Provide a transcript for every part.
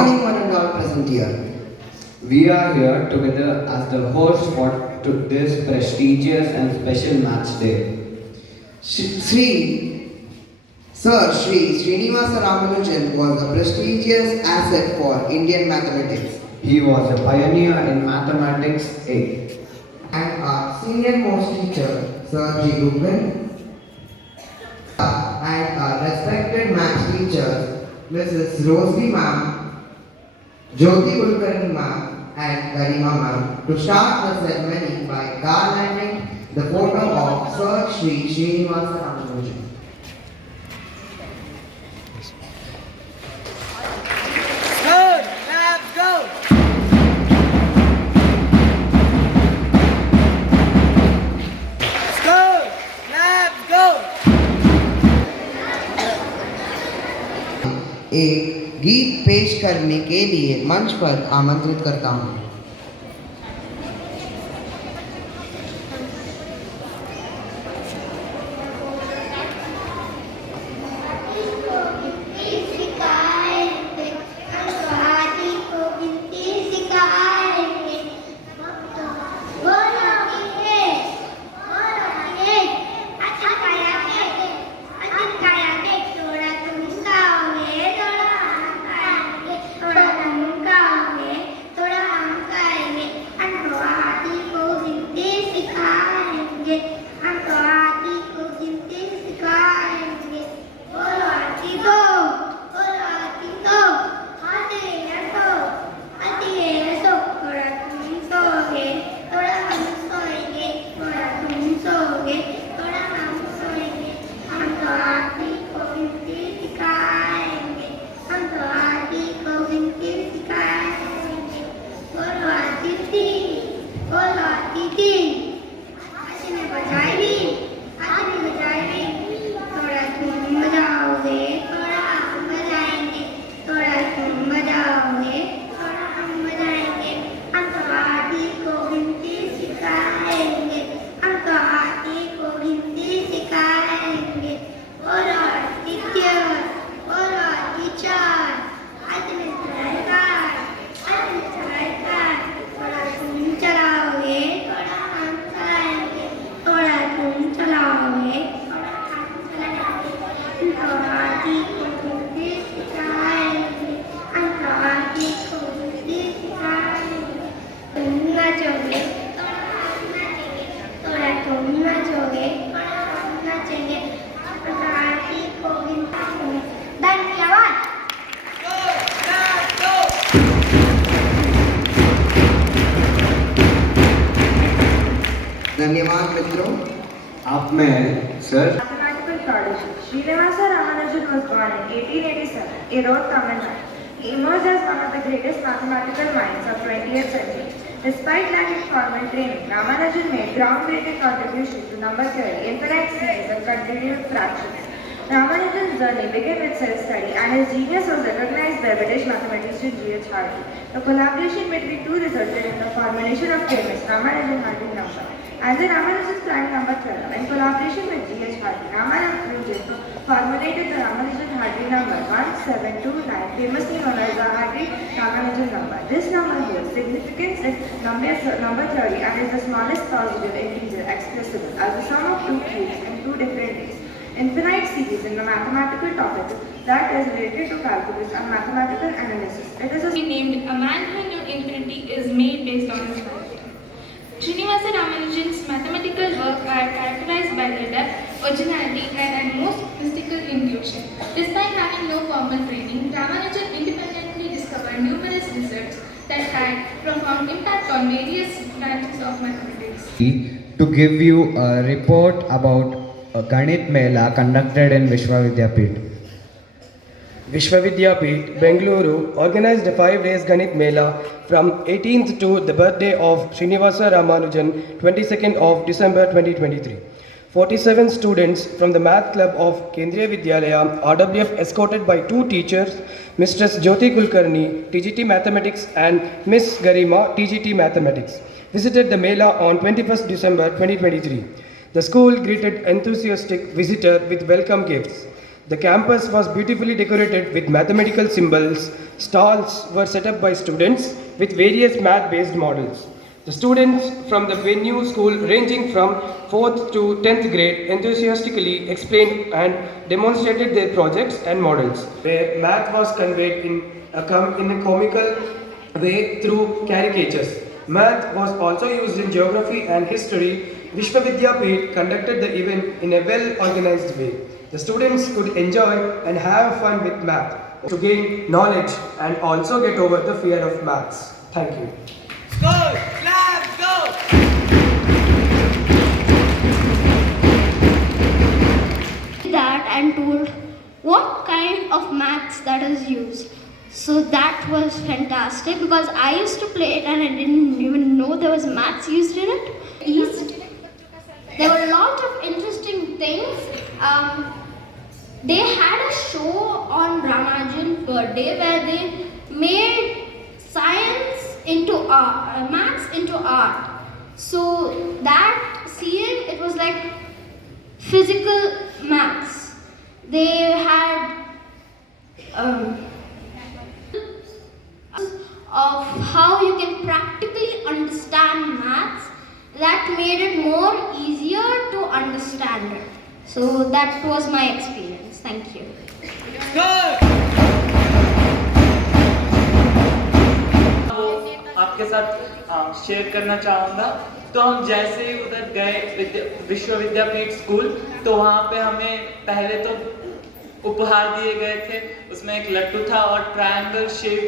Morning, one and all present here. We are here together as the hosts for to this prestigious and special match day. Sri Srinivasa Ramanujan was a prestigious asset for Indian mathematics. He was a pioneer in mathematics. And our senior most teacher, Sir G. Goodwin, and our respected maths teachers, Mrs. Rosalie ma'am, Jyoti Kulkarni ma'am, and Garima ma'am, to start the ceremony by garlanding the photo of Sir Sri Srinivasa Ramanujan. Good, let's go. Good, let's go. एक गीत पेश करने के लिए मंच पर आमंत्रित करता हूँ। धन्यवाद मित्रों। आप में sir Mathematical prodigy. Srinivasa Ramanujan was born in 1887 in Erode, Tamil Nadu. He emerged as one of the greatest mathematical minds of 20th century. Despite lacking formal training, Ramanujan made groundbreaking contributions to number theory, infinite series, and continued fractions. Ramanujan's journey began with self-study, and his genius was recognized by British mathematician G.H. Hardy. The collaboration between two resulted in the formulation of famous Ramanujan-Hardy number. As the Ramanujan's prime number 12, in collaboration with G.H. Hardy, Ramanujan formulated the Ramanujan-Hardy number 1729, famously known as the Hardy-Ramanujan number. This number holds significance in number theory and is the smallest positive integer expressible as the sum of two cubes in two different ways. Infinite series in the mathematical topic that is related to calculus and mathematical analysis. It is a named A Man Who Knew Infinity is made based on his life. Srinivasa Ramanujan's mathematical work are characterized by their depth, originality, and most mystical intuition. Despite having no formal training, Ramanujan independently discovered numerous results that had profound impact on various branches of mathematics. to give you a report about a Ganit Mela conducted in Vishwavidyapeeth. Vishwavidyapeeth, Bengaluru organized a 5 days Ganit Mela from 18th to the birthday of Srinivasa Ramanujan, 22nd of December 2023. 47 students from the Math Club of Kendriya Vidyalaya, RWF, escorted by 2 teachers, Mistress Jyoti Kulkarni, TGT Mathematics, and Miss Garima, TGT Mathematics, visited the Mela on 21st December 2023. The school greeted enthusiastic visitor with welcome gifts. The campus was beautifully decorated with mathematical symbols. Stalls were set up by students with various math-based models. The students from the venue school ranging from 4th to 10th grade enthusiastically explained and demonstrated their projects and models, where math was conveyed in a comical way through caricatures. Math was also used in geography and history. Vishwavidyapeeth conducted the event in a well-organized way. The students could enjoy and have fun with math to gain knowledge and also get over the fear of maths. Thank you. Score! Labs, go! That and told what kind of maths that is used. So that was fantastic because I used to play it and I didn't even know there was maths used in it. There were a lot of interesting things. They had a show on Ramanujan's birthday where they made science into art, maths into art. So that seeing it was like physical maths. They had of how you can practically understand maths that made it more easier to understand it. So that was my experience. Thank you. Score! आपके साथ share करना चाहूँगा। तो हम जैसे ही उधर गए विश्व विद्यापीठ स्कूल, तो वहाँ पे हमें पहले तो उपहार दिए गए थे। उसमें एक लड्डू था और ट्रायंगल शेप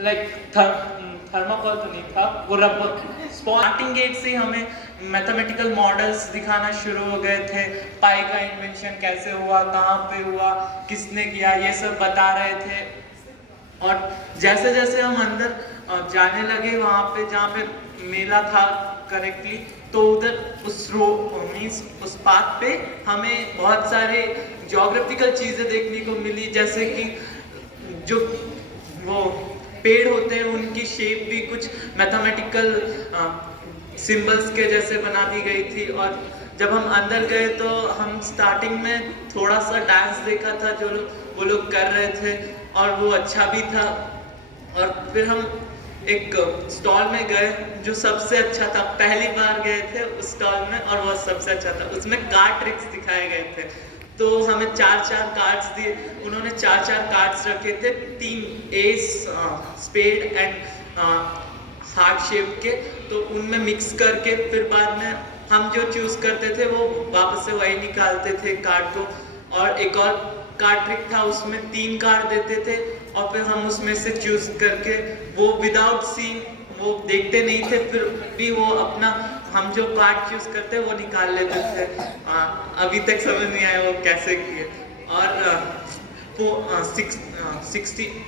लाइक थर्माकोल तो नहीं था, वो रबर। स्टार्टिंग गेट से हमें मैथमेटिकल मॉडल्स दिखाना शुरू हो गए थे। पाई का इन्वेंशन कैसे हुआ, कहाँ पे हुआ, किसने किया, ये सब बता रहे थे। और जैसे जैसे हम अंदर जाने लगे वहाँ पे जहाँ पे मेला था करेक्टली, तो उधर उस पाथ पे हमें बहुत सारे ज्योग्राफिकल चीज़ें देखने को मिली, जैसे कि जो वो पेड़ होते हैं उनकी शेप भी कुछ मैथमेटिकल सिंबल्स के जैसे बना दी गई थी। और जब हम अंदर गए तो हम स्टार्टिंग में थोड़ा सा डांस देखा था जो वो लोग कर रहे थे और वो अच्छा भी था। और फिर हम एक स्टॉल में गए जो सबसे अच्छा था, पहली बार गए थे उस स्टॉल में और वो सबसे अच्छा था। उसमें कार्ड ट्रिक्स दिखाए गए थे, तो हमें 4-4 कार्ड्स दिए। उन्होंने 4-4 कार्ड्स रखे थे, 3 ace, spade and heart shape के। तो उनमें मिक्स करके फिर बाद में हम जो चूज करते थे वो वापस से वही निकालते थे कार्ड को। और एक और कार्ड ट्रिक था, उसमें 3 कार्ड देते थे और फिर हम उसमें से चूज करके वो विदाउट सीइंग, वो देखते नहीं थे, फिर भी वो अपना हम जो कार्ड चूज करते वो निकाल लेते थे। अभी तक समझ नहीं आया वो कैसे किए। और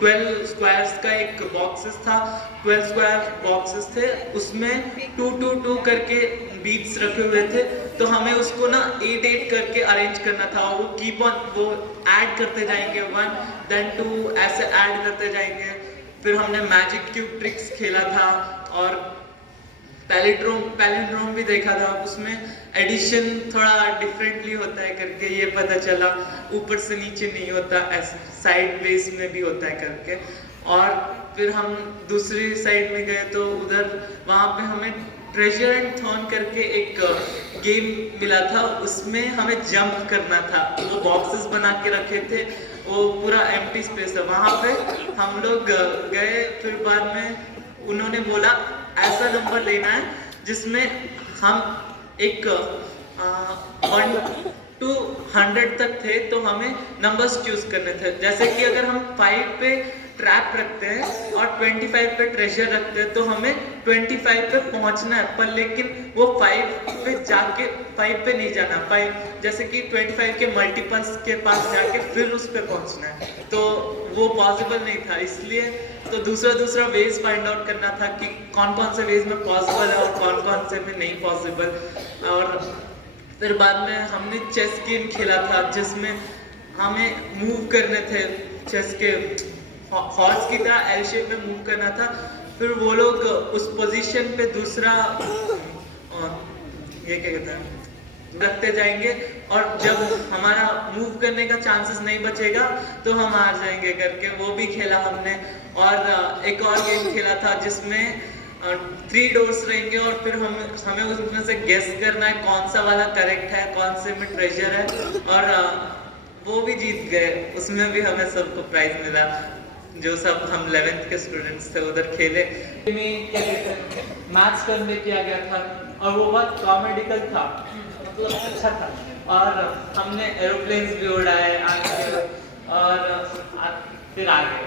12 स्क्वायर्स का एक बॉक्सेस था, 12 स्क्वायर बॉक्सेस थे, उसमें 2-2-2 करके बीट्स रखे हुए थे। तो हमें उसको ना 8-8 करके अरेंज करना था और वो कीप ऑन वो ऐड करते जाएंगे, 1 then 2 ऐसे ऐड करते जाएंगे। फिर हमने मैजिक क्यूब ट्रिक्स खेला था और पैलिंड्रोम भी देखा था। उसमें एडिशन थोड़ा डिफरेंटली होता है करके ये पता चला, ऊपर से नीचे नहीं होता, ऐसे साइड बेस में भी होता है करके। और फिर हम दूसरी साइड में गए तो उधर वहाँ पे हमें ट्रेजर एंड थॉर्न करके एक गेम मिला था, उसमें हमें जंप करना था। वो बॉक्सेस बना के रखे थे, वो पूरा एम्प्टी स्पेस था। वहाँ पे हम लोग गए, फिर बाद में उन्होंने बोला ऐसा नंबर लेना है जिसमें हम एक 1 to 100 तक थे, तो हमें नंबर्स चूज करने थे। जैसे कि अगर हम 5 पे ट्रैप रखते हैं और 25 पे ट्रेजर रखते हैं, तो हमें 25 पे पहुंचना है, पर लेकिन वो 5 पे जाके 5 पे नहीं जाना। 5 जैसे कि 25 के मल्टीपल्स के पास जाके फिर उस पे पहुंचना है, तो वो पॉसिबल नहीं था। इसलिए तो दूसरा वेज फाइंड आउट करना था कि कौन कौन से वेज में पॉसिबल है और कौन कौन से में नहीं पॉसिबल। और फिर बाद में हमने चेस गेम खेला था जिसमें हमें मूव करने थे, चेस के हॉर्स की तरह एल शेप में मूव करना था। फिर वो लोग उस पोजीशन पे दूसरा ये क्या कहते हैं रखते जाएंगे और जब हमारा मूव करने का चांसेस नहीं बचेगा तो हम हार जाएंगे करके वो भी खेला हमने। और एक और गेम खेला था जिसमें 3 डोर्स रहेंगे और फिर हमें उसमें से गेस करना है कौन सा वाला करेक्ट है, कौन से में ट्रेजर है, और वो भी जीत गए। उसमें भी हमें सबको प्राइज मिला, जो सब हम 11th के स्टूडेंट्स थे उधर खेले। में क्या कहते हैं मैथ्स कन्वे किया गया था और वो बहुत कॉमेडिकल था, मतलब अच्छा था। और हमने एरोप्लेन्स भी उड़ाए आगे और फिर आगे